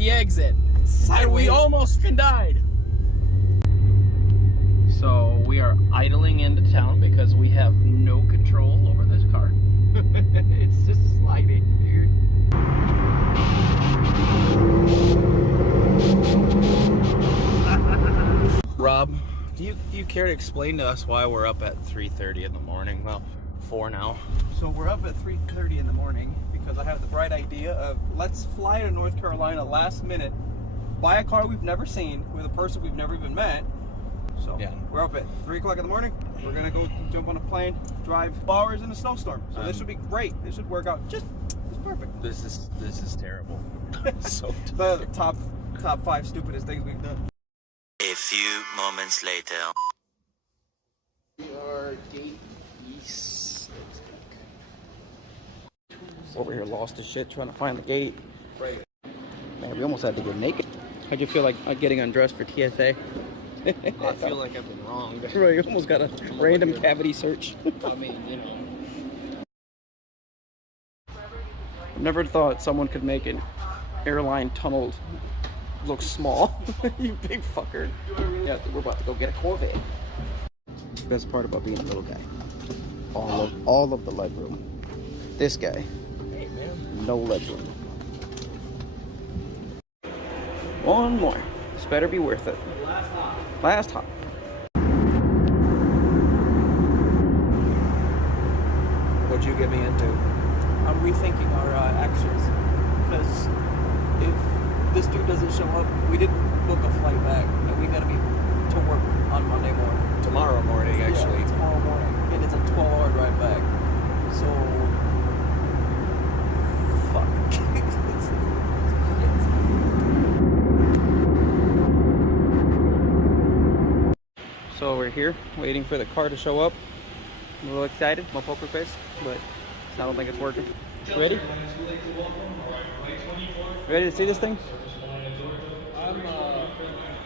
the exit. Sideways. And we almost died. So we are idling into town because we have no control over this car. It's just sliding, dude. Rob, do you care to explain to us why we're up at 3:30 in the morning? Well, 4 now. So we're up at 3:30 in the morning because I have the bright idea of let's fly to North Carolina last minute, buy a car we've never seen with a person we've never even met. So yeah, we're up at 3 o'clock in the morning. We're gonna go jump on a plane, drive hours in a snowstorm. So this should be great. This should work out just perfect. This is terrible. So The top 5 stupidest things we've done. A few moments later. We are gate east. Over here lost his shit trying to find the gate. Right. Man, we almost had to get naked. How'd you feel like getting undressed for TSA? I feel like I've been wrong. Bro, you almost got a random cavity search. I mean, you know. Never thought someone could make an airline tunnel look small. You big fucker. Yeah, we're about to go get a Corvette. Best part about being a little guy. All of the leg room. This guy. Hey, man. No leg room. One more. This better be worth it. Last hop. What'd you get me into? I'm rethinking our actions because if this dude doesn't show up, we didn't book a flight back, and we gotta be to work on Monday morning. Tomorrow morning, actually. Yeah, tomorrow morning, and it's a 12-hour drive back. So, fuck. So we're here waiting for the car to show up. I'm a little excited, my poker face, but I don't think it's working. Ready? Ready to see this thing?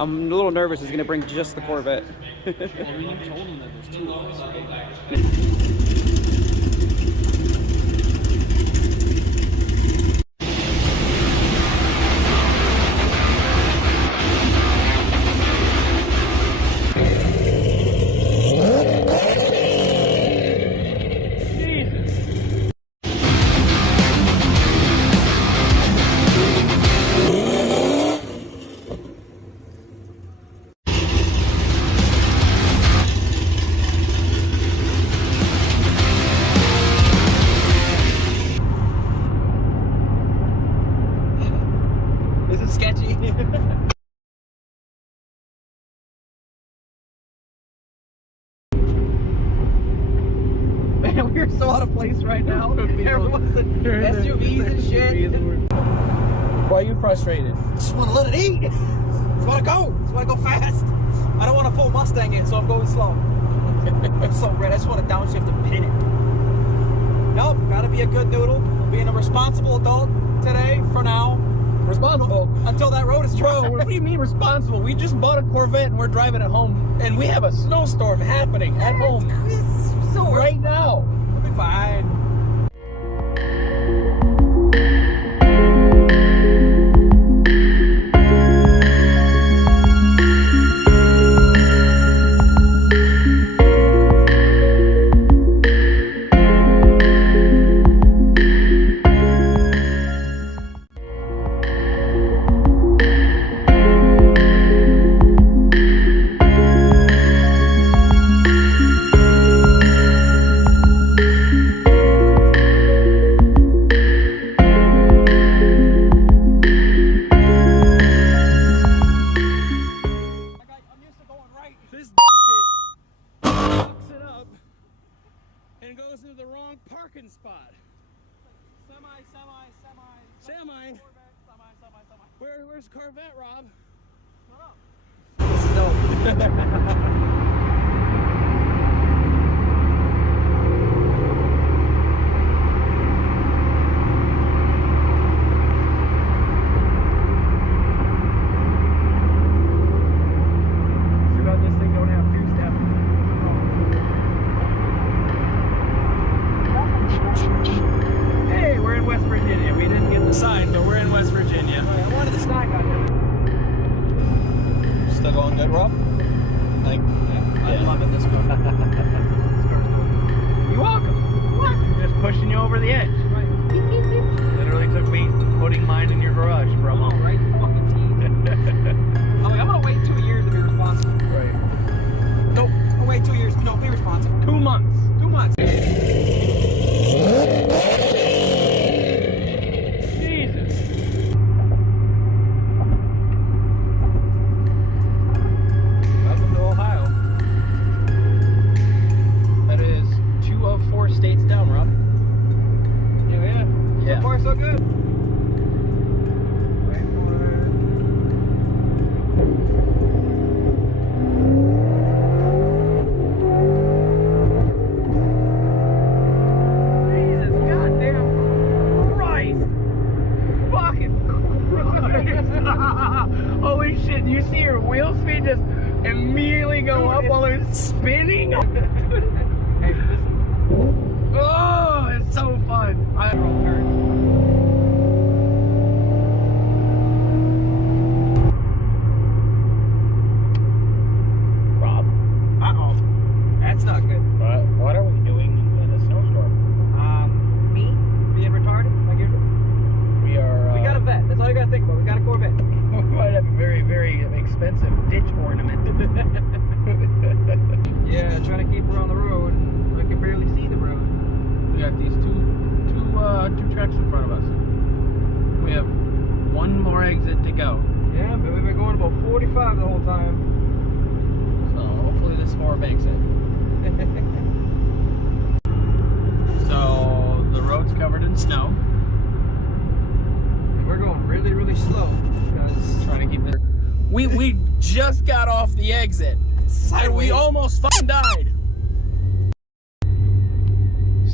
I'm a little nervous. It's gonna bring just the Corvette. Well, you told him that there's 2 of us, right? This is sketchy. Man, we're so out of place right now. Everyone's in SUVs and shit. Why are you frustrated? Just want to let it eat. Just want to go. Just want to go fast. I don't want a full Mustang in, so I'm going slow. I'm so red. I just want to downshift and pin it. Nope, gotta be a good noodle. I'm being a responsible adult today for now. Responsible? Until that road is dry. Bro, what do you mean responsible? We just bought a Corvette and we're driving it home, and we have a snowstorm happening at home It's so right now. We'll be fine. parking spot. Semi. Where's Corvette, Rob? This is dope. Sign, but we're in West Virginia. I wanted to snack Rob? Like, I'm loving this car. You're welcome. What? Just pushing you over the edge. Right. Literally took me putting mine in your garage for a month. Right, fucking team. I'm gonna wait 2 years to be responsible. Right. Nope. I'll wait 2 years. No, be responsible. 2 months. 2 months. Jesus. Welcome to Ohio. That is 2 of 4 states down, Rob. Yeah. Yeah. So far, so good. Wait for it. Jesus goddamn Christ! Fucking Christ! Holy shit! You see your wheel speed just immediately go up while it's spinning? Hey, listen. Oh, it's so fun! Rob, Uh-oh. That's not good. what are we doing in a snowstorm? Me? Being retarded? Like usual? We are. We got a vet. That's all you gotta think about. We got a Corvette. We might have a very, very expensive ditch ornament. Yeah, trying to keep her on the road. I can barely see the road. We got these two tracks in front of us. We have one more exit to go. Yeah, but we've been going about 45 the whole time. So hopefully this more banks it. So the road's covered in snow. We're going really, really slow because Trying to keep this. We just got off the exit and we almost fucking died.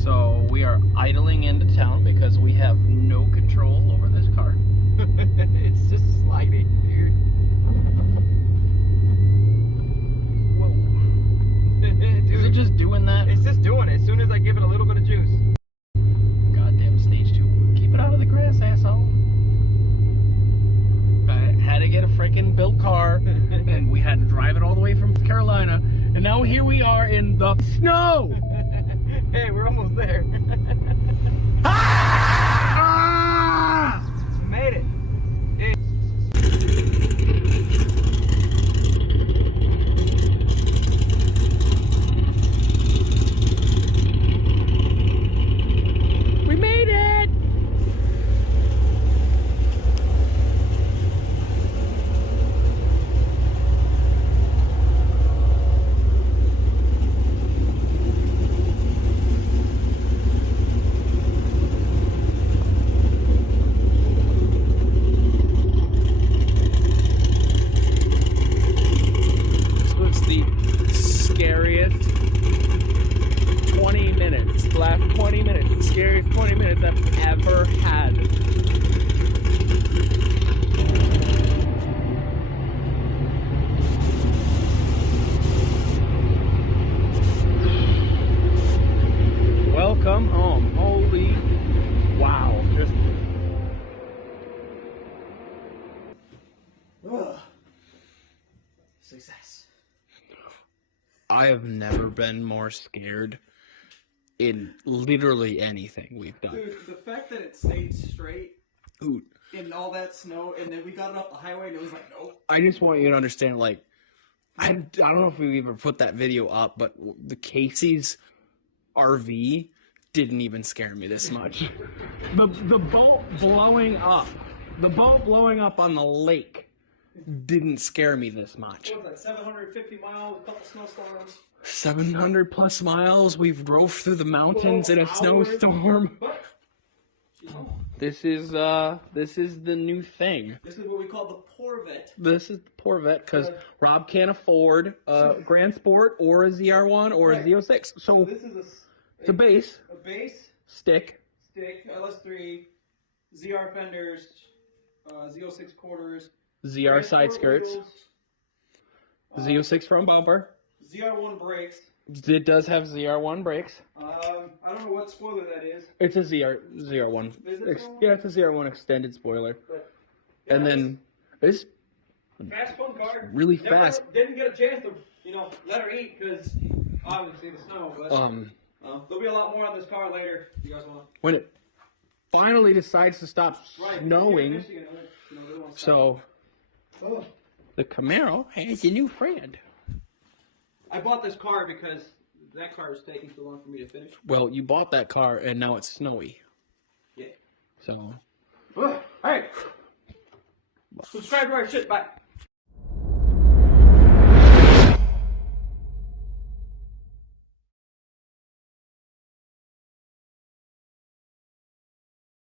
So we are idling into town because we have no control over this car. it's just sliding, dude. Whoa. Dude, Is it just doing that? it's just doing it as soon as I give it a little bit of juice. Goddamn stage 2. Keep it out of the grass, asshole. I had to get a freaking built car, and we had to drive it all the way from Carolina, and now here we are in the snow! Hey, we're almost there. Ah! We made it. Hey. We made it! This was the scariest 20 minutes. The last 20 minutes. The scariest 20 minutes I've ever had. Welcome home. Holy wow. Just Success. I have never been more scared in literally anything we've done. Dude, the fact that it stayed straight Dude, in all that snow, and then we got it up the highway, and it was like, nope. I just want you to understand, like, I don't know if we ever put that video up, but the Casey's RV didn't even scare me this much. The boat blowing up on the lake didn't scare me this much. What was that, 750 miles, a couple snowstorms. 700 plus miles. We've drove through the mountains in a snowstorm. This is the new thing. This is what we call the Corvette. This is the Corvette because Rob can't afford a Grand Sport or a ZR1 or a Z06. So This is it's a base a base, stick. LS3, ZR fenders, Z06 quarters, ZR side skirts, Z06 front bumper. ZR1 brakes. It does have ZR1 brakes. I don't know what spoiler that is. It's a ZR1. Is it so? Yeah, it's a ZR1 extended spoiler. But, And then this Fast, fun car. Really Never fast. Didn't get a chance to, let her eat because obviously the snow. But there'll be a lot more on this car later. If you guys want to. When it finally decides to stop snowing, Michigan, they won't stop. so the Camaro has a new friend. I bought this car because that car was taking too long for me to finish. Well, you bought that car and now it's snowy. Yeah. So. Hey! Subscribe to our shit. Bye.